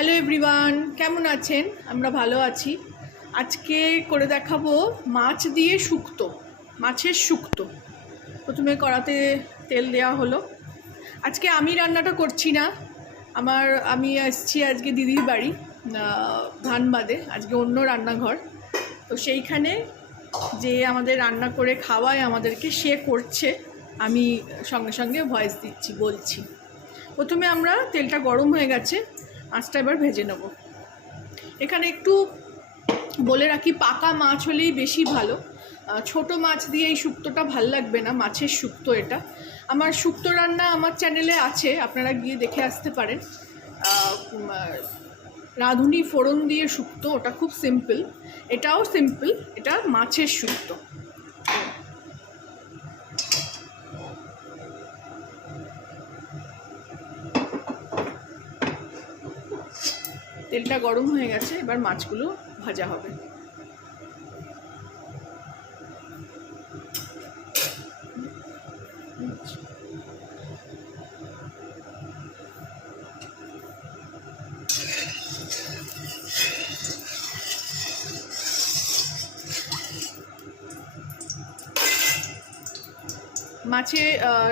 Hello everyone, কেমন আছেন? আমরা ভালো আছি। আজকে করে দেখাবো মাছ দিয়ে শুক্তো, মাছের শুক্তো। প্রথমে কড়াতে তেল দেওয়া হলো। আজকে আমি রান্নাটা করছি না, আমি এসেছি আজকে দিদির বাড়ি ধানবাদে। আজকে অন্য রান্নাঘর, তো সেইখানে যে আমাদের রান্না করে খাওয়ায় আমাদেরকে, সে করছে, আমি সঙ্গে সঙ্গে ভয়েস দিচ্ছি, বলছি। প্রথমে আমরা তেলটা গরম হয়ে গেছে, মাছটা এবার ভেজে নেব। এখানে একটু বলে রাখি, পাকা মাছ হলেই বেশি ভালো। ছোট মাছ দিয়ে এই শুক্তোটা ভাল লাগবে না, মাছের শুক্তো এটা। আমার শুক্তো রান্না আমার চ্যানেলে আছে, আপনারা গিয়ে দেখে আসতে পারেন। রাঁধুনি ফোড়ন দিয়ে শুক্তো, ওটা খুব সিম্পল। এটাও সিম্পল, এটা মাছের শুক্তো। তেলটা গরম হয়ে গেছে, এবার মাছগুলো ভাজা হবে। মাছে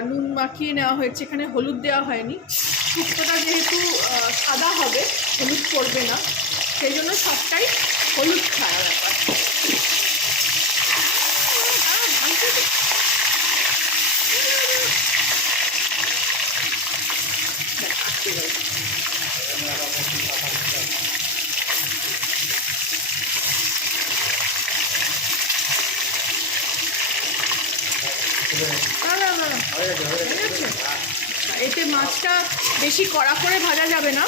নুন মাখিয়ে নেওয়া হয়েছে, এখানে হলুদ দেওয়া হয়নি। শুক্তোটা যেহেতু সাদা হবে, হলুদ পড়বে না, সেই জন্য সবটাই হলুদ ছাড়া ব্যাপার। এতে মাছটা বেশি কড়া করে ভাজা যাবে না,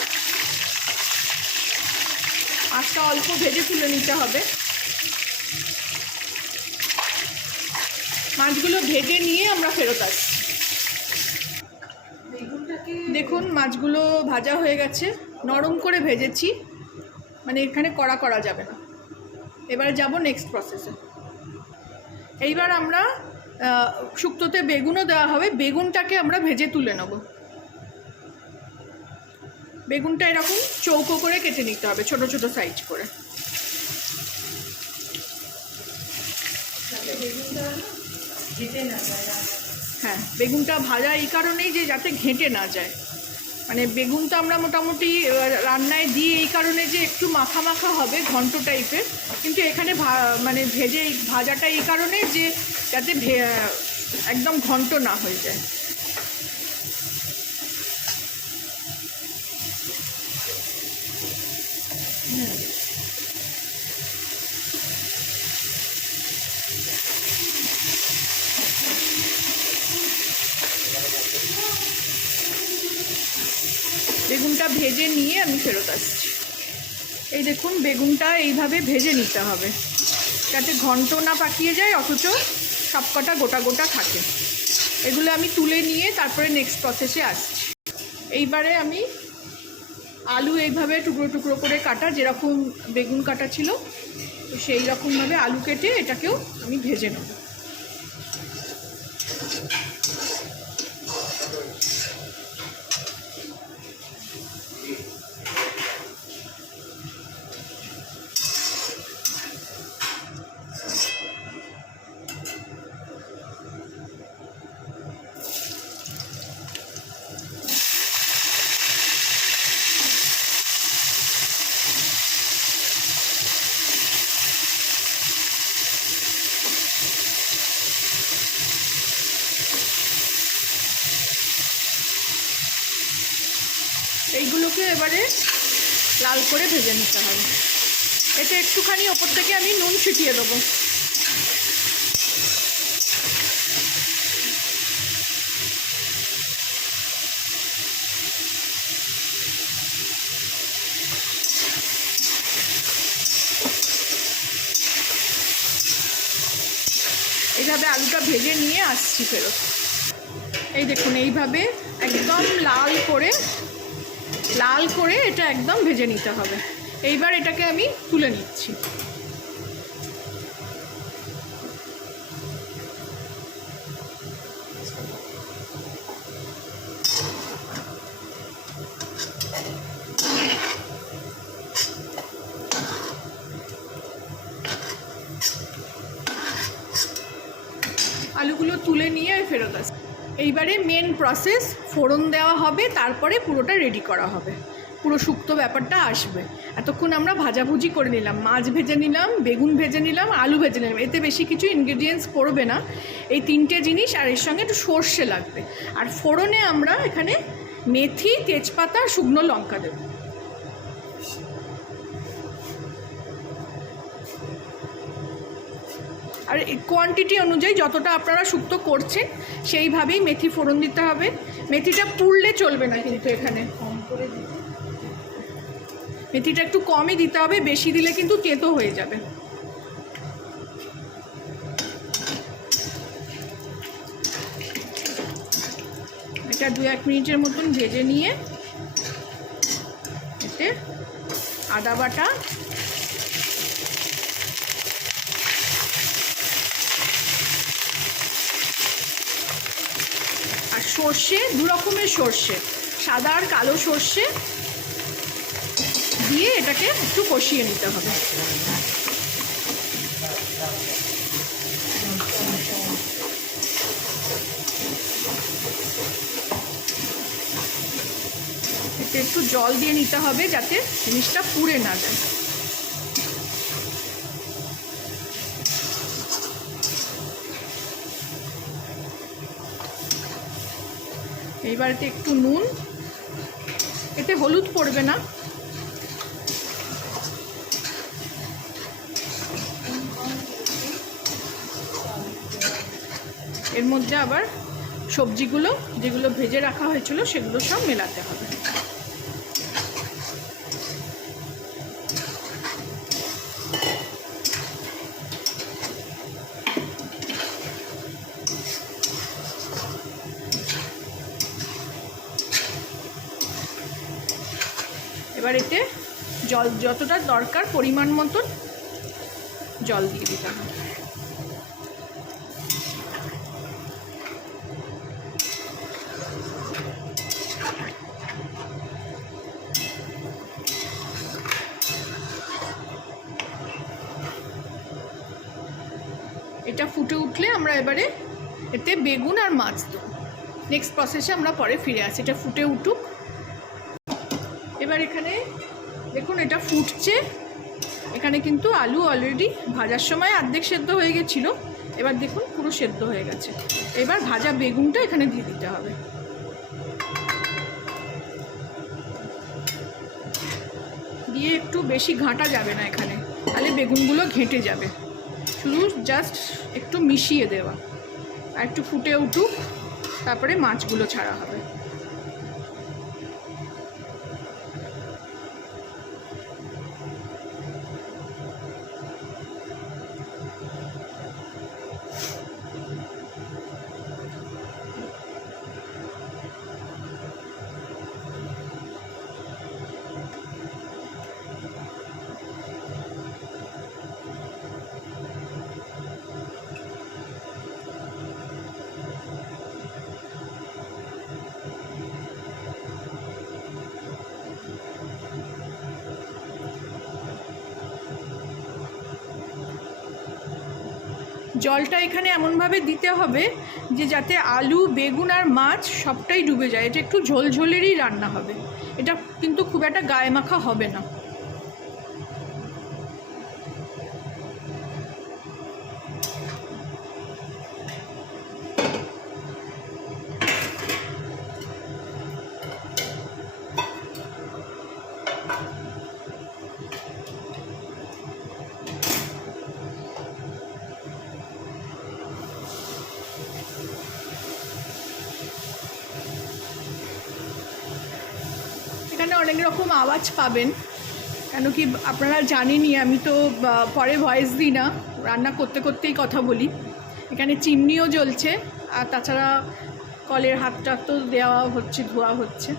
মাছটা অল্প ভেজে তুলে নিতে হবে। মাছগুলো ভেজে নিয়ে আমরা ফেরত আসছি। দেখুন, মাছগুলো ভাজা হয়ে গেছে, নরম করে ভেজেছি, মানে এখানে কড়া করা যাবে না। এবারে যাব নেক্সট প্রসেসে। এইবার আমরা শুক্তোতে বেগুনও দেওয়া হবে, বেগুনটাকে আমরা ভেজে তুলে নেব। বেগুনটা এরকম চৌকো করে কেটে নিতে হবে, ছোট ছোট সাইজ করে। হ্যাঁ, বেগুনটা ভাজা এই কারণেই যে যাতে ঘেঁটে না যায়। মানে বেগুনটা আমরা মোটামুটি রান্নায় দিই এই কারণে যে একটু মাখা মাখা হবে, ঘন্ট টাইপের। কিন্তু এখানে মানে ভাজাটা এই কারণে যে যাতে একদম ঘন্ট না হয়ে যায়। বেগুনটা ভেজে নিয়ে আমি ফেরত আসছি। এই দেখুন, বেগুনটা এইভাবে ভেজে নিতে হবে যাতে ঘন্ট না পাকিয়ে যায়, অথচ সবকটা গোটা গোটা থাকে। এগুলো আমি তুলে নিয়ে তারপরে নেক্সট প্রসেসে আসছি। এইবারে আমি আলু এইভাবে টুকরো টুকরো করে কাটা, যেরকম বেগুন কাটা ছিল সেই রকমভাবে আলু কেটে এটাকেও আমি ভেজে নেব। এইগুলোকে এবারে লাল করে ভেজে নিতে হবে। এতে একটুখানি ওপর থেকে আমি নুন ছিটিয়ে দেবো। এইভাবে আলুটা ভেজে নিয়ে আসছি ফেরত। এই দেখুন, এইভাবে একদম লাল করে এটা একদম ভেজে নিতে হবে। এইবার এটাকে আমি তুলে নিচ্ছি। এগুলো তুলে নিয়ে ফেরত আসি। এইবারে মেন প্রসেস, ফোড়ন দেওয়া হবে, তারপরে পুরোটা রেডি করা হবে, পুরো শুক্তো ব্যাপারটা আসবে। এতক্ষণ আমরা ভাজাভুজি করে নিলাম, মাছ ভেজে নিলাম, বেগুন ভেজে নিলাম, আলু ভেজে নিলাম। এতে বেশি কিছু ইনগ্রেডিয়েন্টস পড়বে না, এই 3টে জিনিস, আর এর সঙ্গে একটু সর্ষে লাগবে। আর ফোড়নে আমরা এখানে মেথি, তেজপাতা, শুকনো লঙ্কা দেব। আর কোয়ান্টিটি অনুযায়ী যতটা আপনারা শুক্তো করছেন সেইভাবেই মেথি ফোড়ন দিতে হবে। মেথিটা পুড়লে চলবে না, কিন্তু এখানে মেথিটা একটু কমই দিতে হবে, বেশি দিলে কিন্তু তেতো হয়ে যাবে। এটা 2-1 মিনিটের মতন ভেজে নিয়ে এতে আদা বাটা, আর সর্ষে, 2 রকমের সর্ষে, সাদা আর কালো সর্ষে দিয়ে এটাকে একটু কষিয়ে নিতে হবে। এতে একটু জল দিয়ে নিতে হবে যাতে জিনিসটা পুড়ে না যায়। এইবার এতে একটু নুন, এতে হলুদ পড়বে না। এর মধ্যে আবার সবজিগুলো যেগুলো ভেজে রাখা হয়েছিল সেগুলো সব মেলাতে হবে। এবার এতে জল যতটা দরকার পরিমাণ মতন জল দিয়ে দিতে হবে। এটা ফুটে উঠলে আমরা এবারে এতে বেগুন আর মাছ দেবো। নেক্সট প্রসেসে আমরা পরে ফিরে আসি। এটা ফুটে উঠুক। এবার এখানে দেখুন এটা ফুটছে। এখানে কিন্তু আলু অলরেডি ভাজার সময় অর্ধেক সেদ্ধ হয়ে গেছিলো, এবার দেখুন পুরো সেদ্ধ হয়ে গেছে। এবার ভাজা বেগুনটা এখানে দিয়ে দিতে হবে। দিয়ে একটু বেশি ঘাঁটা যাবে না এখানে, তাহলে বেগুনগুলো ঘেঁটে যাবে। শুধু জাস্ট একটু মিশিয়ে দেওয়া, আর একটু ফুটে উঠুক, তারপরে মাছগুলো ছাড়া হবে। জলটা এখানে এমনভাবে দিতে হবে যে যাতে আলু, বেগুন আর মাছ সবটাই ডুবে যায়। এটা একটু ঝোলঝোলেরই রান্না হবে, এটা কিন্তু খুব একটা গায়ে মাখা হবে না। এখানে অনেক রকম আওয়াজ পাবেন, কেন কি আপনারা জানেনই আমি তো পরে ভয়েস দিই না, রান্না করতে করতেই কথা বলি। এখানে চিমনিও জ্বলছে, আর তাছাড়া কলের হাতটা তো দেওয়া হচ্ছে, ধোয়া হচ্ছে।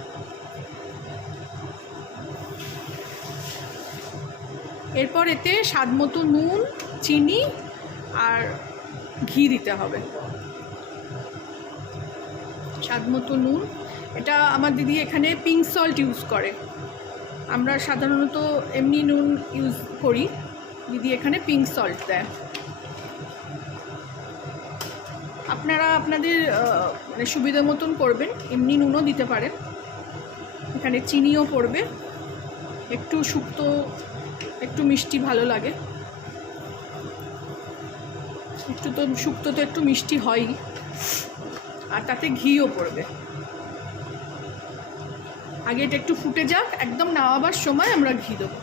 এরপর এতে স্বাদ মতো নুন, চিনি আর ঘি দিতে হবে। স্বাদ মতো নুন, এটা আমার দিদি এখানে পিঙ্ক সল্ট ইউজ করে, আমরা সাধারণত এমনি নুন ইউজ করি, দিদি এখানে পিঙ্ক সল্ট দেয়। আপনারা আপনাদের মানে সুবিধা মতন করবেন, এমনি নুনও দিতে পারেন, এখানে চিনিও পড়বে, একটু শুক্তো একটু মিষ্টি ভালো লাগে, একটু তো শুক্তো তো একটু মিষ্টি হয়ই, আর তাতে ঘিও পড়বে। আগে এটা একটু ফুটে যাক, একদম নামাবার সময় আমরা ঘি দেবো।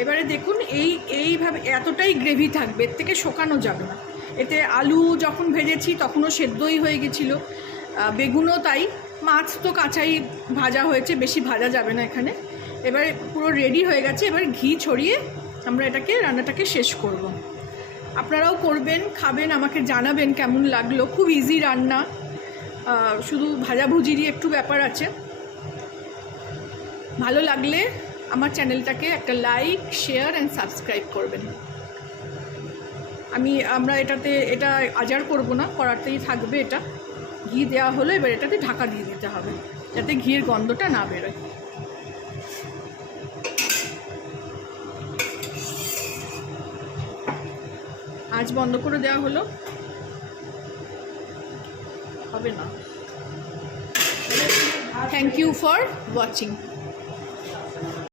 এবারে দেখুন এইভাবে এতটাই গ্রেভি থাকবে, এর থেকে শোকানো যাবে না। এতে আলু যখন ভেজেছি তখনও সেদ্ধই হয়ে গেছিলো, বেগুনও তাই, মাছ তো কাঁচাই ভাজা হয়েছে, বেশি ভাজা যাবে না এখানে। এবারে পুরো রেডি হয়ে গেছে, এবার ঘি ছড়িয়ে আমরা রান্নাটাকে শেষ করব। আপনারাও করবেন, খাবেন, আমাকে জানাবেন কেমন লাগলো। খুব ইজি রান্না, শুধু ভাজাভুজিরই একটু ব্যাপার আছে। ভালো লাগলে আমার চ্যানেলটাকে একটা লাইক, শেয়ার অ্যান্ড সাবস্ক্রাইব করবেন। আমরা এটা আজার করব না, কড়াতেই থাকবে। এটা ঘি দেওয়া হলো, এবার এটাতে ঢাকা দিয়ে দিতে হবে যাতে ঘির গন্ধটা না বেরোয়। আজ বন্ধ করে দেওয়া হলো, হবে না। Thank you for watching.